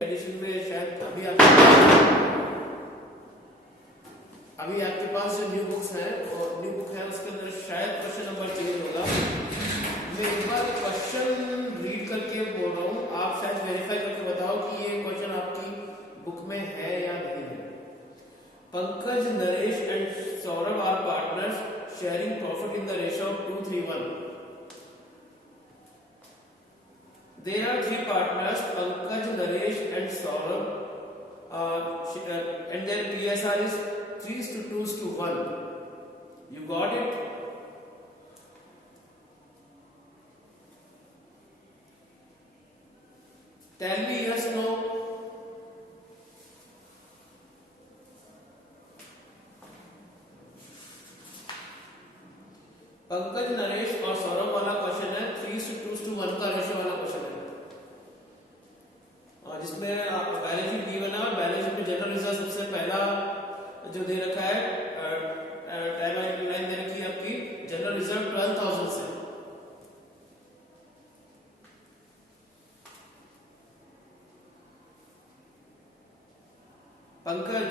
Addition में शायद अभी आपके पास जो न्यू बुक्स हैं और न्यू बुक है उसके अंदर शायद क्वेश्चन नंबर चेंज होगा। मैं एक बार क्वेश्चन रीड करके बोल रहा हूँ, आप शायद वेरीफाई करके बताओ कि ये क्वेश्चन आपकी बुक में है या नहीं है। Pankaj, Naresh and Saurabh are partners sharing profit in the ratio of 2:3:1. There are three partners, Pankaj, Naresh and Saurabh, and their PSR is 3:2:1. You got it? Tell me yes, no. Pankaj, Naresh और सौरभ वाला क्वेश्चन है, 3:2:1 का रेशियो वाला क्वेश्चन है, जिसमें balance sheet given है और balance sheet में जनरल रिजर्व सबसे पहला जो दे रखा है टाइम लाइन दे रखी है आपकी जनरल रिजर्व 12,000 से। पंकज,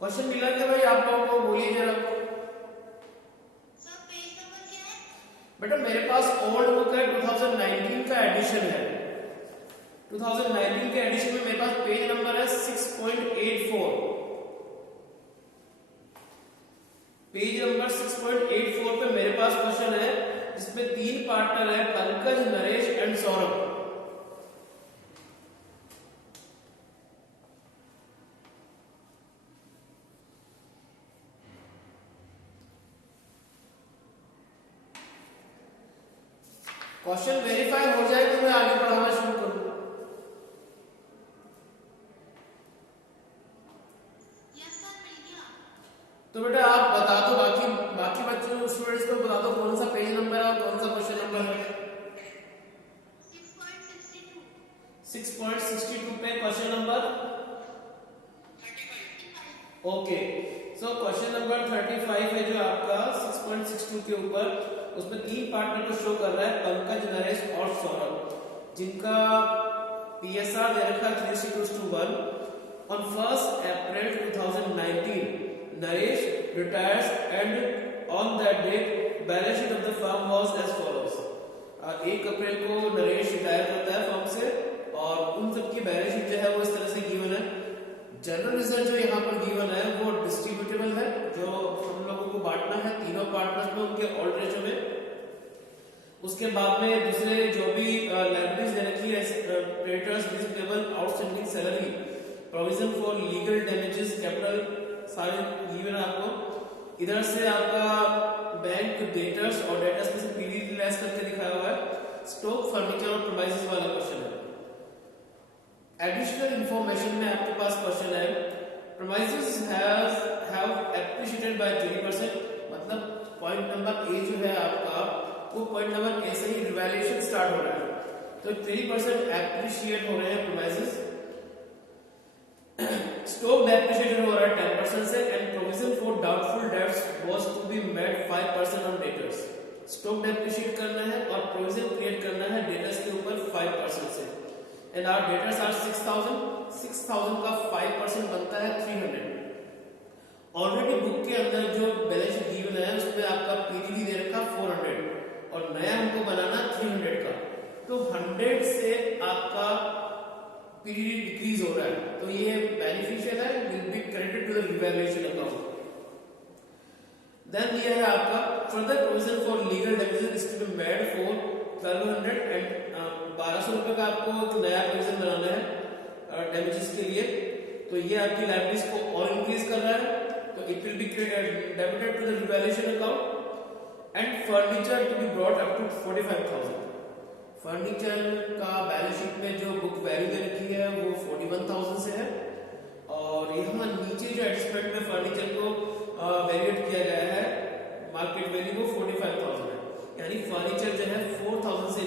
क्वेश्चन क्लियर है भाई? आप लोगों को बोलिए जरा। सर पेज नंबर क्या है? बेटा मेरे पास ओल्ड बुक है, 2019 का एडिशन है। 2019 के एडिशन में मेरे पास पेज नंबर है 6.84। पेज नंबर 6.84 पे मेरे पास क्वेश्चन है जिसमें तीन पार्टनर है, Pankaj, Naresh and Saurabh. Question verify हो जाए तो मैं आगे पढ़ाना शुरू करूं। यस सर मिल गया। तो बेटा आप बता दो, बाकी बच्चों स्टूडेंट्स को बता दो कौन सा पेज नंबर है और कौन सा क्वेश्चन नंबर है। 6.62 6.62 पे question number 35। Okay. So question number 35 है जो आपका 6.62 के ऊपर, उसमें तीन पार्टनर को शो कर रहा है, पंकज, नरेश और सौरभ, जिनका पीएसआर दे रखा है 3:1. On 1st April 2019, Naresh retires and on that date balance sheet of the firm was as follows. 1 अप्रैल को नरेश रिटायर करता है फर्म से और उन सबकी बैलेंस शीट जो है वो इस तरह से गिवन है। जनरल रिजर्व जो यहाँ पर गिवन है वो डिस्ट्रीब्यूटेबल है, जो हम लोगों को बांटना है तीनों पार्टनर्स में उनके ऑल्ड रेशियो में। उसके बाद में दूसरे जो भी लायबिलिटीज दे रखी है, creditors, receivable, outstanding salary, provision for legal damages, capital, सारे गिवन है आपको। इधर से आपका बैंक डेटर्स और डेटर्स में से पीडी लेस करके दिखाया हुआ है। स्टॉक, फर्नीचर और प्रीमाइसेस वाला क्वेश्चन है। एडिशनल इंफॉर्मेशन में आपके पास क्वेश्चन है, प्रीमाइसेस हैव एप्रिशिएटेड बाय 20%, मतलब पॉइंट नंबर ए जो है आपका वो पॉइंट नंबर ए से ही रिवैल्यूएशन स्टार्ट हो रहा है, तो 20% एप्रिशिएट हो रहे हैं प्रीमाइसेस। स्टॉक डेप्रिशिएटेड हो रहा है 10% से and provision for doubtful debts was to be made 5% on debtors. Stock depreciate करना है और प्रोविजन क्रिएट करना है डेटर्स के ऊपर 5% से, एंड आवर डेटर्स आर 6,000 का 5% बनता है 300। ऑलरेडी बुक के अंदर जो बैलेंस शीट गिवन है उसमें आपका पीडीडी दे रखा 400 और नया हमको बनाना 300 का, तो 100 से आपका पीडीडी डिक्रीज हो रहा है, तो ये बेनिफिशियल है, will be credited to the revaluation account. Then ये है आपका further provision for legal damages is to be made for 1200 and 1200 रुपए का आपको एक नया प्रोविजन बनाना है डैमेजेस के लिए, तो ये आपकी लायबिलिटीज को और इंक्रीज कर रहा है, तो it will be debited to the revaluation account. And furniture to be brought up to 45,000। Furniture का बैलेंस शीट में जो बुक वैल्यू दे रखी है वो 41,000 से है, और यहाँ नीचे जो एडजस्टमेंट में फर्नीचर को वैल्यूएट किया गया है मार्केट वैल्यू वो 45,000 है, यानी फर्नीचर जो है 4,000 से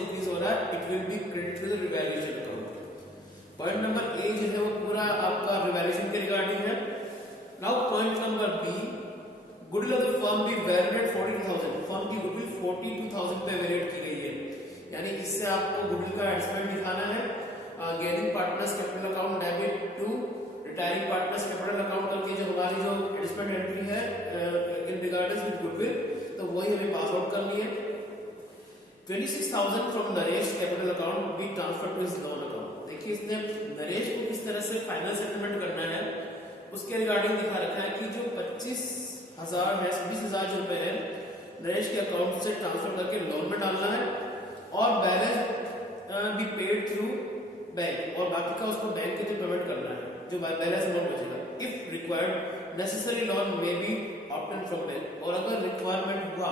it will be credit to the revaluation account. Point number A जो है वो पूरा आपका रिवैल्यूएशन के रिगार्डिंग है। Now point number B, goodwill of the firm be valued at 42,000। Firm की गुडविल 42,000 पे वैल्यूड की गई है, यानी इससे आपको गुडविल का एडजस्टमेंट दिखाना है। Gaining partners capital account debit to retiring partners capital account करके जो हमारी जो एडजस्टमेंट एंट्री है इन रिगार्डिंग विद गुडविल, तो वही हमें पास आउट करनी है। 26,000 from Naresh capital account be transfer to his loan account. देखिए इसने नरेश को किस तरह से फाइनल सेटलमेंट करना है उसके रिगार्डिंग दिखा रखा है कि जो 25,000 है, 20,000 जो रुपए है नरेश के अकाउंट से ट्रांसफर करके लोन में डालना है और balance be paid through bank, और बाकी का उसको बैंक के थ्रू पेमेंट करना है जो बैलेंस अमाउंट बचेगा। If required necessary loan may be obtain from bank, और अगर रिक्वायरमेंट हुआ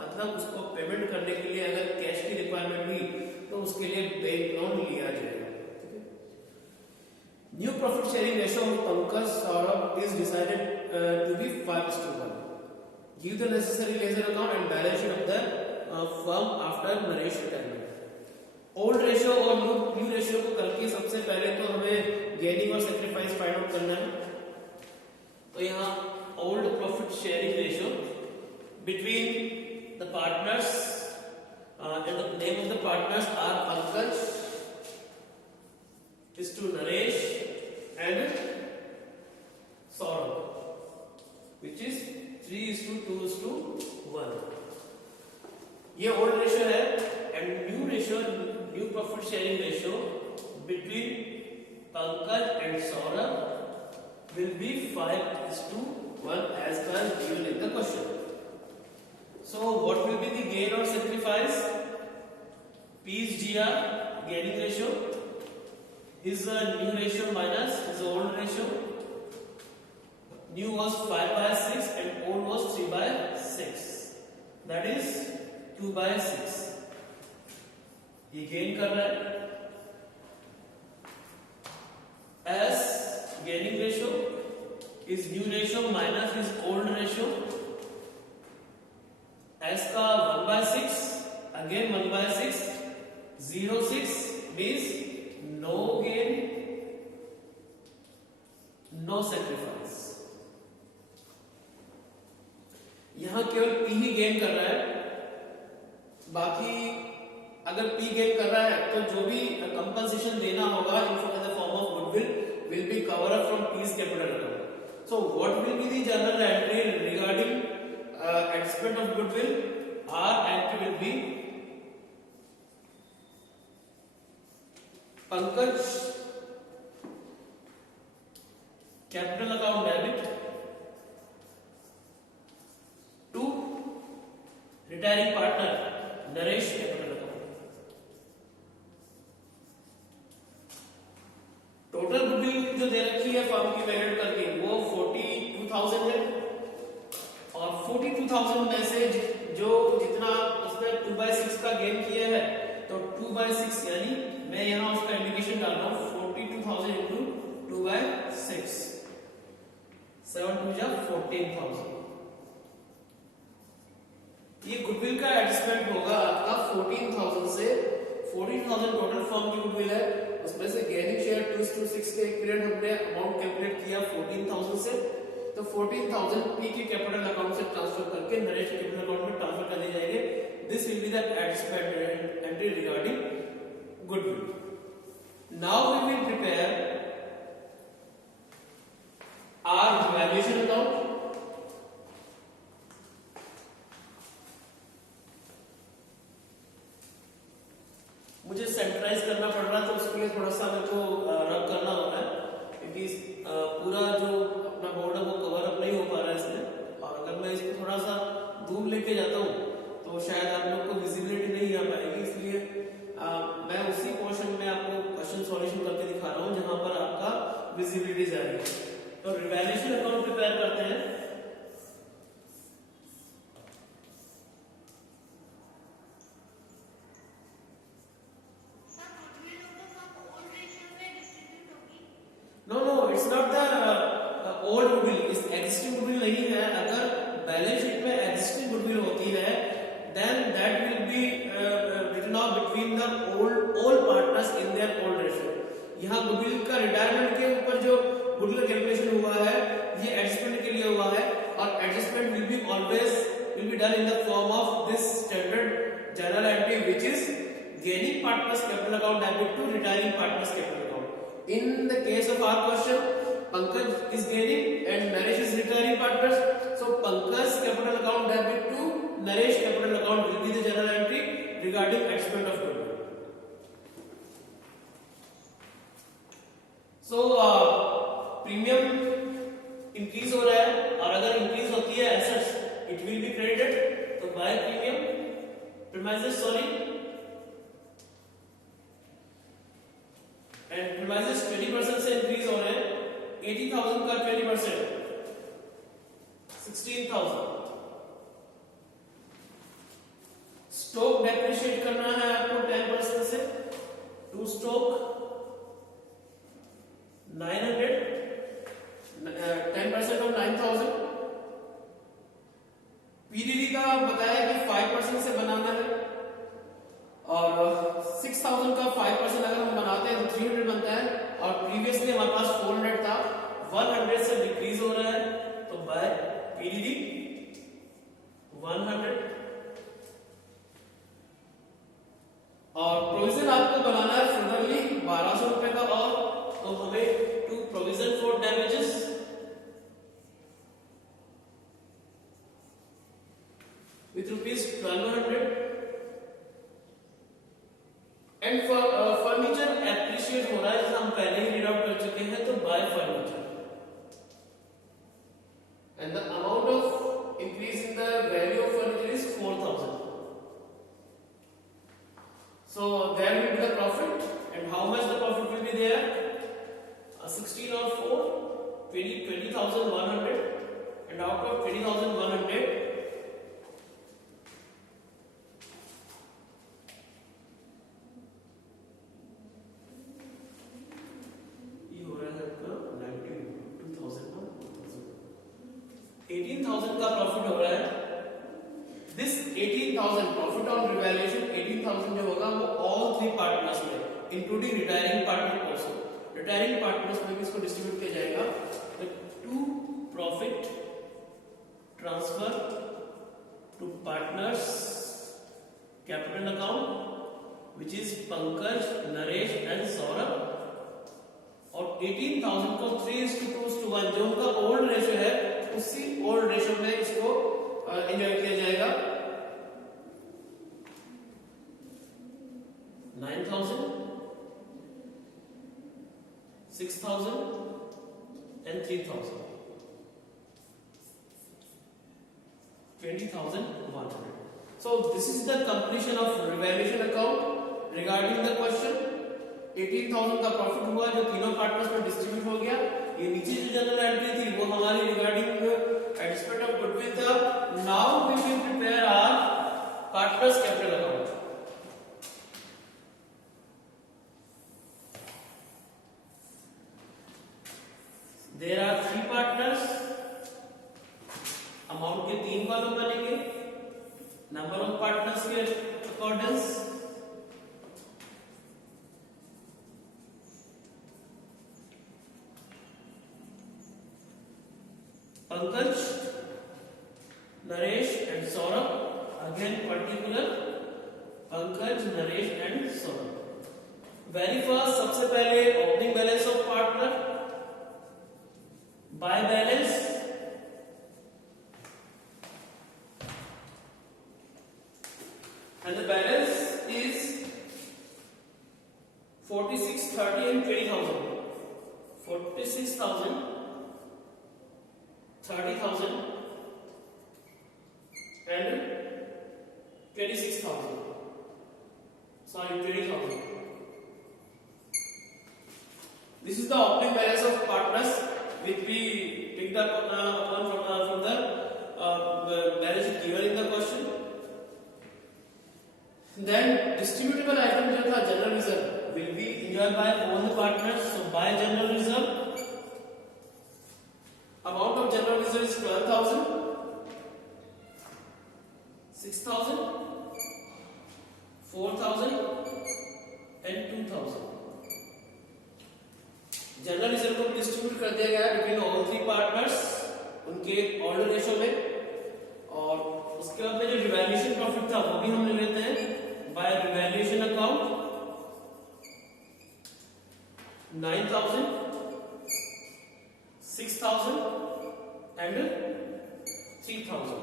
मतलब उसको पेमेंट करने के लिए अगर कैश की रिक्वायरमेंट हुई तो उसके लिए बैंक लोन लिया जाएगा। New profit sharing ratio of Pankaj Saurabh is decided to be 5:1। Give the necessary ledger account and balance sheet of the firm after Naresh retirement. Old ratio और न्यू रेशियो को करके सबसे पहले तो हमें गेनिंग और सैक्रिफाइस फाइंड आउट करना है। तो यहाँ old profit sharing ratio between the partners and the name of the partners are Pankaj is to Naresh and Saurabh, which is 3:2:1। ये ओल्ड रेशियो है and new ratio, new profit sharing ratio between Pankaj and Saurabh will be 5:1 as per given in the question. So what will be the gain or sacrifice? P is GR, gaining ratio, is a new ratio minus is old ratio. New was 5/6 and old was 3/6, that is 2/6। ये gain कर रहा है। as gaining ratio is new ratio minus is old ratio, as का 1/6 again 1/6, 0/6 means no gain no sacrifice। यहां केवल P ही gain कर रहा है, बाकी अगर P गेन कर रहा है तो जो भी कंपनसेशन देना होगा इन the form of goodwill will be covered up from P's capital account. So what will be the journal entry regarding adjustment of goodwill? Our entry will be Pankaj capital account debit to retiring partner Naresh capital account। Total goodwill जो दे रखी है firm की valued करके वो 42,000 है, और 42,000 में से जो जितना उसने 2/6 का गेन किया है तो 2/6 यानी मैं यहां उसका इंडिकेशन डाल रहा हूं 42,000 into 2/6, 7 2 जा 14,000। ये गुडविल का एडजस्टमेंट होगा आपका 14,000 से। 14,000 टोटल फर्म की गुडविल है, उसमें से गेनिंग शेयर 2:6 के एक पीरियड हमने अमाउंट कैलकुलेट किया 14,000 से, तो 14,000 पी के कैपिटल अकाउंट से ट्रांसफर करके नरेश कैपिटल अकाउंट में ट्रांसफर कर दिए जाएंगे। This will be the adjustment entry regarding goodwill. Now we will prepare our valuation account. मुझे सेंट्रलाइज करना पड़ रहा है तो उसके लिए थोड़ा सा मेरे को रब करना होता है, क्योंकि पूरा जो अपना बोर्ड है वो कवर अप नहीं हो पा रहा है इसमें, और अगर मैं इसको थोड़ा सा दूर लेके जाता हूँ तो शायद आप लोग को विजिबिलिटी नहीं आ पाएगी। इसलिए मैं उसी पोर्शन में आपको क्वेश्चन सॉल्यूशन करके दिखा रहा हूँ जहां पर आपका विजिबिलिटी जा रही है। तो रिवैल्यूएशन अकाउंट प्रिपेयर करते हैं। It's not the old goodwill, इस एग्जिस्टिंग गुडविल नहीं है। अगर बैलेंस शीट में एग्जिस्टिंग गुडविल होती है then that will be written off between the all partners in their old ratio. यहाँ गुडविल का रिटायरमेंट के ऊपर जो गुडविल का कैलकुलेशन हुआ है ये एडजस्टमेंट के लिए हुआ है और adjustment will be done in the form of this standard journal entry which is gaining partners capital account debit to retiring partners capital account. In the case of our question, Pankaj is gaining and Naresh is retiring partners. So Pankaj's capital account debit to Naresh capital account will be the journal entry regarding adjustment of goodwill. So premium increase हो रहा है और अगर increase होती है assets it will be credited to by premium premises and premises 20% से increase हो रहे हैं 80,000 का 20% 16,000 स्टॉक डेप्रिशिएट करना है आपको 10% से टू स्टॉक 900 10% ऑफ 9,000 पीडीडी का बताया कि 5% से बनाना है और 6,000 का 5% अगर हम बनाते हैं तो 300 बनता है और प्रीवियसली हमारे पास 400 था 100 से डिक्रीज हो रहा है तो बाय पीडीडी 100 और प्रोविजन आपको बनाना है फर्दरली 1200 रुपए का और तो हमें to provision for damages with rupees 1200 and for furniture appreciate हो रहा है जैसा हम पहले ही रीड आउट कर चुके हैं तो buy furniture and the amount of increase in the value of furniture is 4,000. So there will be the profit and how much the profit will be there 16 or 4 20,100 and out of 20,100 18,000 का profit हो रहा है this 18,000 profit on revaluation 18,000 जो होगा वो all three partners में including retiring partner also retiring partners में भी इसको डिस्ट्रीब्यूट किया जाएगा to profit transfer to partners capital account which is Pankaj Naresh and Saurabh और 18,000 को 3:2:1 जो उनका ओल्ड रेशियो है उसी ओल्ड रेशियो में इसको एंजॉय किया जाएगा 9,000 6,000 and 3,000 20,100. So this is the completion of revaluation account regarding the question 18,000 का प्रॉफिट हुआ जो तीनों पार्टनर्स में डिस्ट्रीब्यूट हो गया ये नीचे जो जनरल एंट्री थी वो हमारी रिगार्डिंग एडजस्टमेंट ऑफ गुडविल था now we will prepare our partners capital account there are 3 partners amount के 3 कॉलम बनेंगे नंबर ऑफ पार्टनर्स के according Pankaj, Naresh and Saurabh again particular Pankaj, Naresh and Saurabh. Very first सबसे पहले opening balance of partner buy balance and the balance is 46, 30 and 20,000. 46,000 30,000 and 26,000. Sorry, 20,000. This is the opening balance of partners which we picked up from the balance given in the question. Then distributable item जो था general reserve will be enjoyed by all the partners. So by general reserve. Amount of general reserve is 12,000, 6,000, 4,000 distribute कर दिया गया है between all three partners उनके order ratio में। और उसके बाद में जो रिवैल्यूएशन प्रॉफिट था वो भी हम ले लेते हैं बाय रिवैल्यूएशन अकाउंट। 9,000, 6,000 एंड 3,000।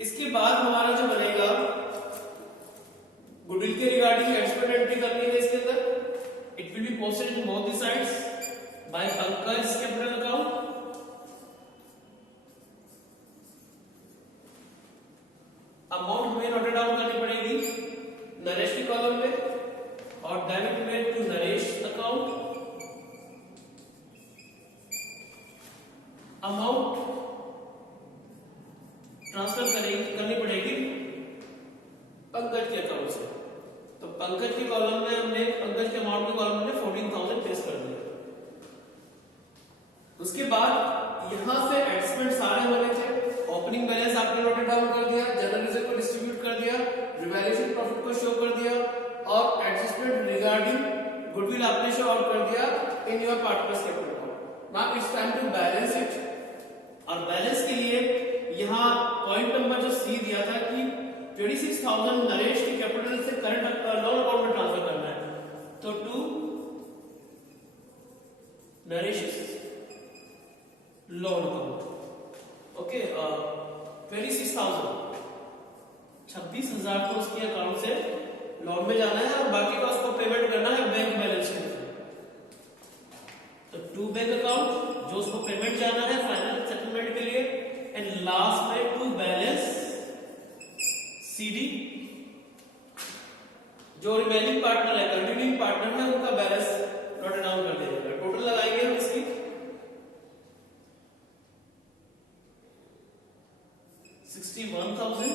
इसके बाद हमारा जो बनेगा गुडविल के रिगार्डिंग एक्सपेंट एंट्री करनी है इसके अंदर। It will be posted in both the sides by Pankaj capital account. Amount हमें नोट डाउन करनी पड़ेगी नरेश के कॉलम में और डेबिट में to Naresh account. Amount transfer करनी पड़ेगी पंकज के अकाउंट से। तो पंकज के कॉलम में हमने पंकज के अमाउंट के कॉलम में 14,000 प्लेस कर दिया। उसके बाद यहां से एडजस्टमेंट सारे होने थे। ओपनिंग बैलेंस आपने नोट डाउन कर दिया, जनरल रिजर्व को डिस्ट्रीब्यूट कर दिया, रिवैल्यूएशन प्रॉफिट को शो कर दिया और एडजस्टमेंट रिगार्डिंग गुडविल आपने शो आउट कर दिया in your partners capital account. Now it's time to balance it. और बैलेंस के लिए यहां पॉइंट नंबर जो सी दिया था कि 26,000 नरेश के कैपिटल से करंट लोन अकाउंट में ट्रांसफर करना है। तो to Naresh loan account, okay, 26,000 26,000 तो उसके अकाउंट से लोन में जाना है और बाकी का उसको पेमेंट करना है बैंक बैलेंस में। तो टू बैंक अकाउंट जो उसको पेमेंट जाना है फाइनल सेटलमेंट के लिए एंड लास्ट में टू बैलेंस सीडी जो रिमेनिंग पार्टनर है कंटिन्यूइंग पार्टनर है उनका बैलेंस नोट डाउन कर दिया जाएगा। टोटल लगाएंगे हम इसकी 61,000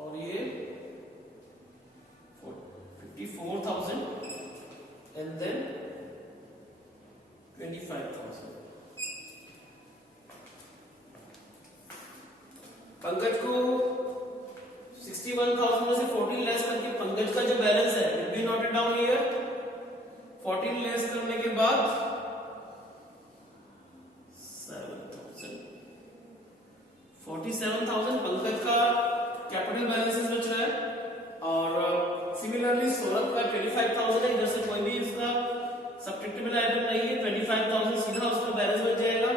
और ये 54,000 एंड देन 25,000। पंकज को 61,000 में से 14 लेस करके पंकज का जो बैलेंस है it be noted down here. 14 less करने के बाद 47,000 पंकज का कैपिटल बैलेंसेस बच रहा है और सिमिलरली सौरभ का 25,000 है। इधर से कोई भी इसका सब्ट्रैक्टेबल आइटम नहीं है। 25,000 सीधा उसका बैलेंस बच जाएगा।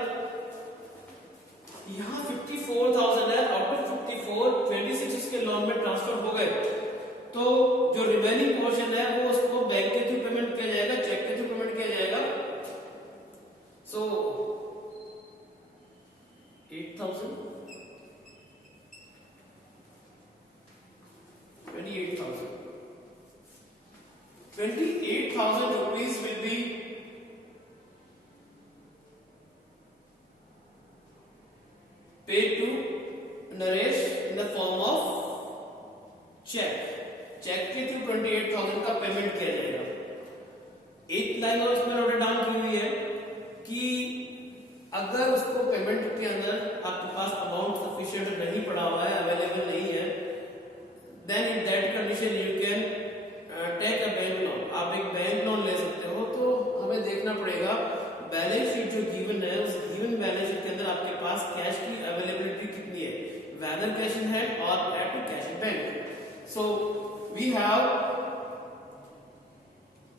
यहाँ 54,000 है, आउट ऑफ 54 26 उसके लोन में ट्रांसफर हो गए। तो जो रिमेनिंग पोर्शन है वो उसको बैंक के थ्रू पेमेंट किया जाएगा, चेक के थ्रू पेमेंट किया जाएगा। सो 8,000 28,000 rupees will be paid to Naresh in the form of check। Cheque के थ्रू 28,000 का पेमेंट किया जाएगा। एक लाइन और इसमें नोट डाउन की हुई है कि अगर उसको पेमेंट के अंदर आपके पास अमाउंट सफिशिएंट नहीं पड़ा हुआ है, अवेलेबल नहीं है, then in that condition you can take a bank loan. आप एक बैंक लोन ले सकते हो। तो हमें देखना पड़ेगा बैलेंस शीट जो गिवन है उस गिवन बैलेंस शीट के अंदर आपके पास कैश की अवेलेबिलिटी कितनी है, वेदर कैश इन हैंड और at cash in bank. So we have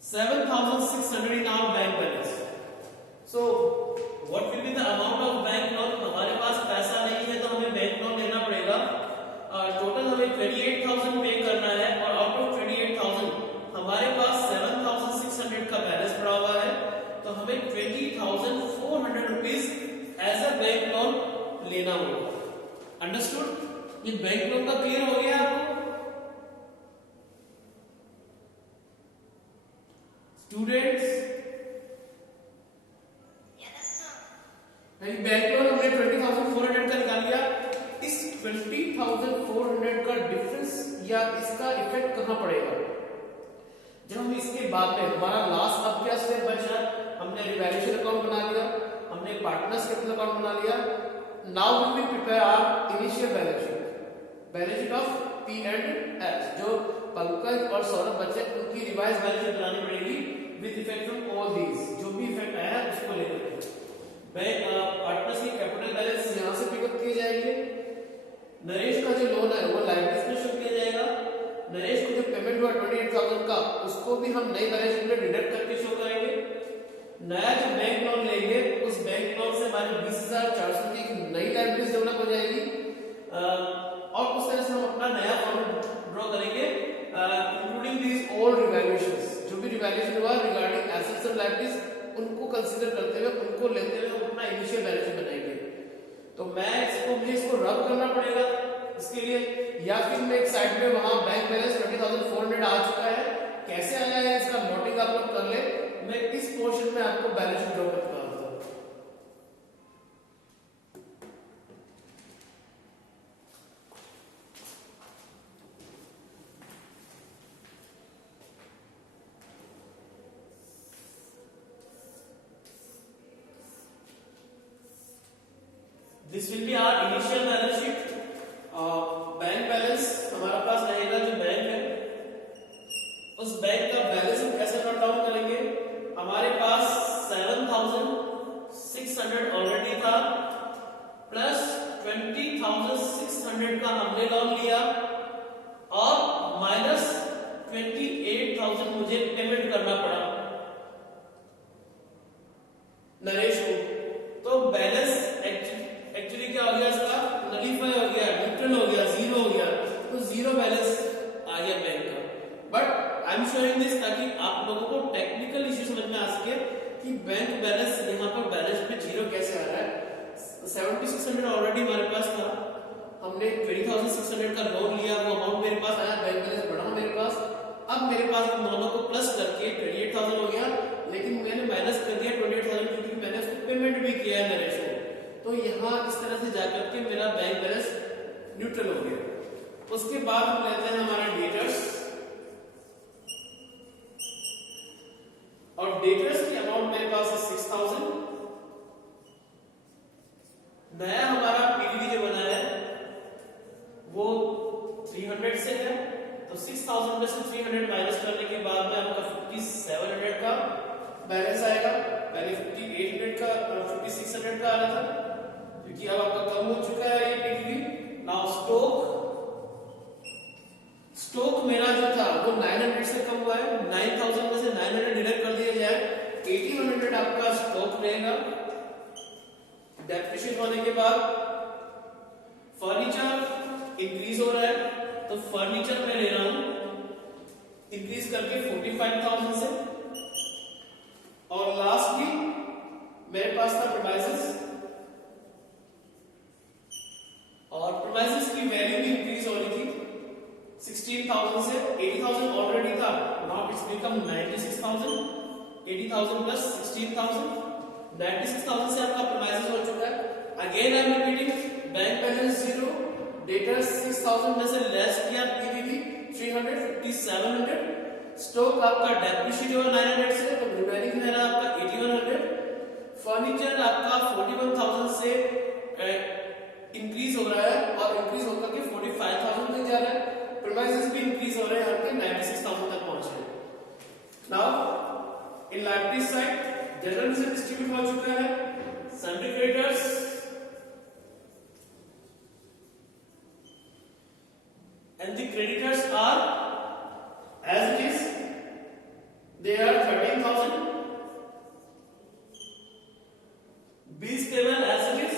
7,600 in our bank balance. So what will be the amount of bank loan? हमारे पास पैसा नहीं है तो हमें बैंक लोन लेना पड़ेगा। टोटल हमें 28,000 पे करना है और आउट ऑफ 28,000 हमारे पास 7,600 का बैलेंस पड़ा हुआ है। तो हमें 20,400 rupees as a bank loan लेना होगा। अंडरस्टूड? ये बैंक लोन का क्लियर हो गया आपको? स्टूडेंट्स, बैंक लोन हमने 20,400 का निकाल लिया। इस 20,400 का डिफरेंस या इसका इफेक्ट कहां पड़ेगा? जब हम इसके बाद में हमारा लास्ट अब क्या स्टेप बचा? हमने रिवैल्यूएशन अकाउंट बना लिया, हमने पार्टनर्स कैपिटल अकाउंट बना लिया। Now we will prepare our initial balance sheet of P and S. जो पंकज और सौरभ बच्चे उनकी रिवाइज बैलेंस शीट बनानी पड़ेगी with effect from all these, जो भी इफेक्ट आया है उसको लेकर बैंक पार्टनर्स की कैपिटल बैलेंस यहां से पिकअप किए जाएंगे। नरेश का जो लोन है वो लायबिलिटीज में शो किया जाएगा। नरेश को जो पेमेंट हुआ 28,000 का उसको भी हम नई बैलेंस शीट में डिडक्ट करके शो करेंगे। नया जो बैंक लोन लेंगे उस बैंक लोन से हमारे 20,400 की एक नई लायबिलिटीज डेवलप हो जाएगी और उस तरह से हम अपना नया फॉर्म ड्रॉ करेंगे इंक्लूडिंग दीज ओल्ड रिवैल्यूएशंस। जो भी रिवैल्यूएशन हुआ रिगार्डिंग एसेट्स एंड लायबिलिटीज उनको कंसीडर करते हुए उनको लेते हुए हम अपना इनिशियल बैलेंस शीट बनाएंगे। तो मुझे इसको रब करना पड़ेगा इसके लिए, या फिर मैं एक साइड में वहां बैंक बैलेंस 20,400 आ चुका है, कैसे आया है इसका नोटिंग आप लोग कर ले। मैं इस पोर्शन में आपको बैलेंस शीट ड्रॉ करता हूं। This will be our initial balance sheet. Bank balance हमारे पास रहेगा, जो बैंक है उस बैंक का बैलेंस हम कैसे नोट डाउन करेंगे। हमारे पास 7,600 ऑलरेडी था प्लस 20,600 का हमने लोन लिया और माइनस 28,000 मुझे पेमेंट करना पड़ा नरेश को। तो बैलेंस एक्चुअली क्या हो गया, इसका नलीफाई हो गया, न्यूट्रल हो गया, जीरो हो गया। तो जीरो बैलेंस आ गया बैंक का। But I am showing this ताकि आप लोगों को टेक्निकल इश्यू समझ में आ सके कि बैंक बैलेंस यहाँ पर बैलेंस में जीरो कैसे आ रहा है। 7,600 ऑलरेडी हमारे पास था, हमने 20,600 का लोन लिया, वो अमाउंट मेरे पास आया, बैंक बैलेंस बढ़ा मेरे पास। अब मेरे पास दोनों को प्लस करके 28,000 हो गया, लेकिन मैंने माइनस कर दिया 28,000 क्योंकि मैंने उसको पेमेंट भी किया है नरेश को। तो यहाँ इस तरह से जाकर के मेरा बैंक बैलेंस न्यूट्रल हो गया। उसके बाद हम लेते हैं हमारा डेटर्स, और डेटर्स की अमाउंट मेरे पास है 6,000। नया हमारा पीडीवी जो बना है वो 300 से है, तो 6,000 में से 300 माइनस करने के बाद में आपका 5,700 का बैलेंस आएगा। पहले 5,800 का और 5,600 का आ रहा था, क्योंकि अब आपका कम हो चुका है ये पीडीवी। नाउ स्टॉक मेरा जो था वो 900 से कम हुआ है, 9,000 में से 900 डिडक्ट कर दिया जाए, 1,800 आपका स्टॉक रहेगा। डेप्रिशिएट होने के बाद फर्नीचर इंक्रीज हो रहा है, तो फर्नीचर मैं ले रहा हूं इंक्रीज करके 45,000 से। और लास्टली मेरे पास था प्रीमाइसेस, और प्रीमाइसेस की वैल्यू भी इंक्रीज हो रही थी 16,000 से। 80,000 ऑलरेडी था, नाउ इट्स बिकम 96,000। 80,000 प्लस 16,000, 96,000 से आपका प्रीमाइसेस हो चुका है। Again I am repeating, bank balance zero, debtors 6,000 में से लेस किया पीडीवी 300, 5,700। स्टॉक आपका डेप्रिशिएट हुआ 900 से, तो रिमेनिंग है आपका 8,100। फर्नीचर आपका 41,000 से इंक्रीज हो रहा है और इंक्रीज होकर के 45,000 तक जा रहा है। प्रीमाइसेस भी इंक्रीज हो रहे हैं, आपके 96,000 तक पहुंच रहे हैं। Now in liability side general से डिस्ट्रीब्यूट हो चुका है। Sundry creditors and the creditors are as it is, they are 13,000. Bills payable as it is,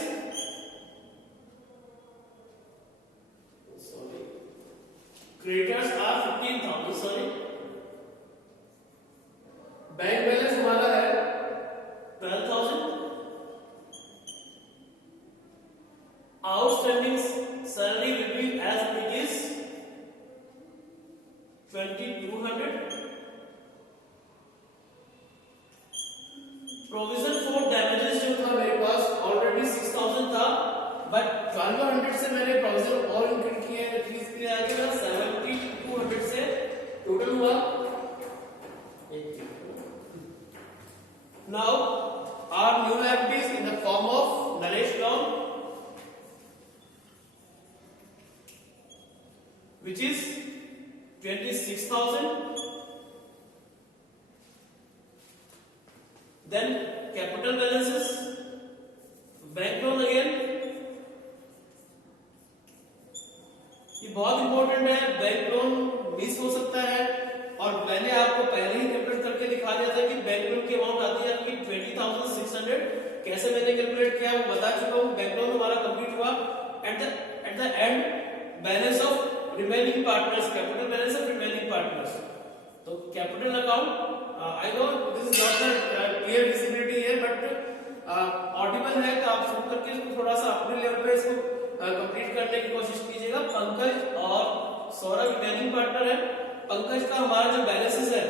sorry, creditors are 15,000, sorry. Bank balance हमारा है 12,000। Outstanding salary will be as it is 2,200. Provision for damages जो था मेरे पास already 6,000 था, but 1,200 से मैंने provision और increase किया है, इंक्रीज किया आ गया 7,200 से टोटल हुआ। Now our new liabilities in the form of Naresh loan, which is 26,000 Then capital balances, bank loan again, ये बहुत इंपॉर्टेंट है। बैंक लोन मिस हो सकता है और मैंने आपको पहले ही कैलकुलेट करके दिखा दिया था कि बैंक लोन की अमाउंट आती है आपकी 20,600। कैसे मैंने कैलकुलेट किया वो बता चुका हूँ। बैंक लोन हमारा कंप्लीट हुआ। At the end balance of remaining partners, capital balance of remaining partners. तो capital account, I know this is not clear visibility here but audible है तो आप सुन करके इसको थोड़ा सा अपने लेवल पे इसको कंप्लीट करने की कोशिश कीजिएगा। पंकज और सौरभ रिमेनिंग पार्टनर है। पंकज का हमारा जो बैलेंसेस है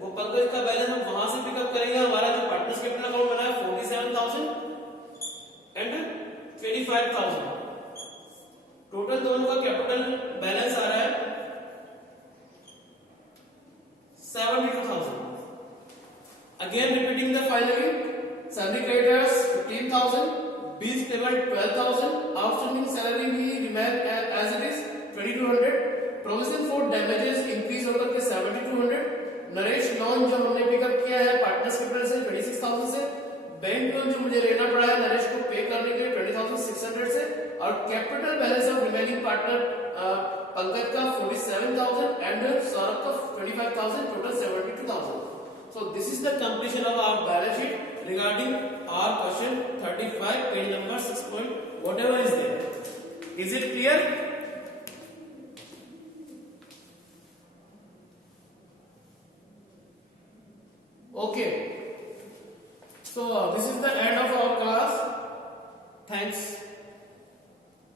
वो पंकज का बैलेंस हम वहां से पिकअप करेंगे। हमारा जो पार्टनर्स कैपिटल अकाउंट बना है 47,000 एंड 25,000। टोटल दोनों का कैपिटल बैलेंस आ रहा है 72,000। Again repeating the finally, salary creditors 15,000, bills payable 12,000, outstanding salary भी remain as it is 2,200, provision for damages increase होकर के 7,200, नरेश लोन जो हमने पिकअप किया है पार्टनर्स कैपिटल से 26,000 से, बैंक लोन जो मुझे लेना पड़ा है नरेश को पे करने के लिए 20,600 से, और capital balance of remaining partner Pankaj का 47,000 एंड सौरभ का 25,000, total 72,000। So this is the completion of our balance sheet regarding our question 35, page number 6 point whatever is there. Is it clear?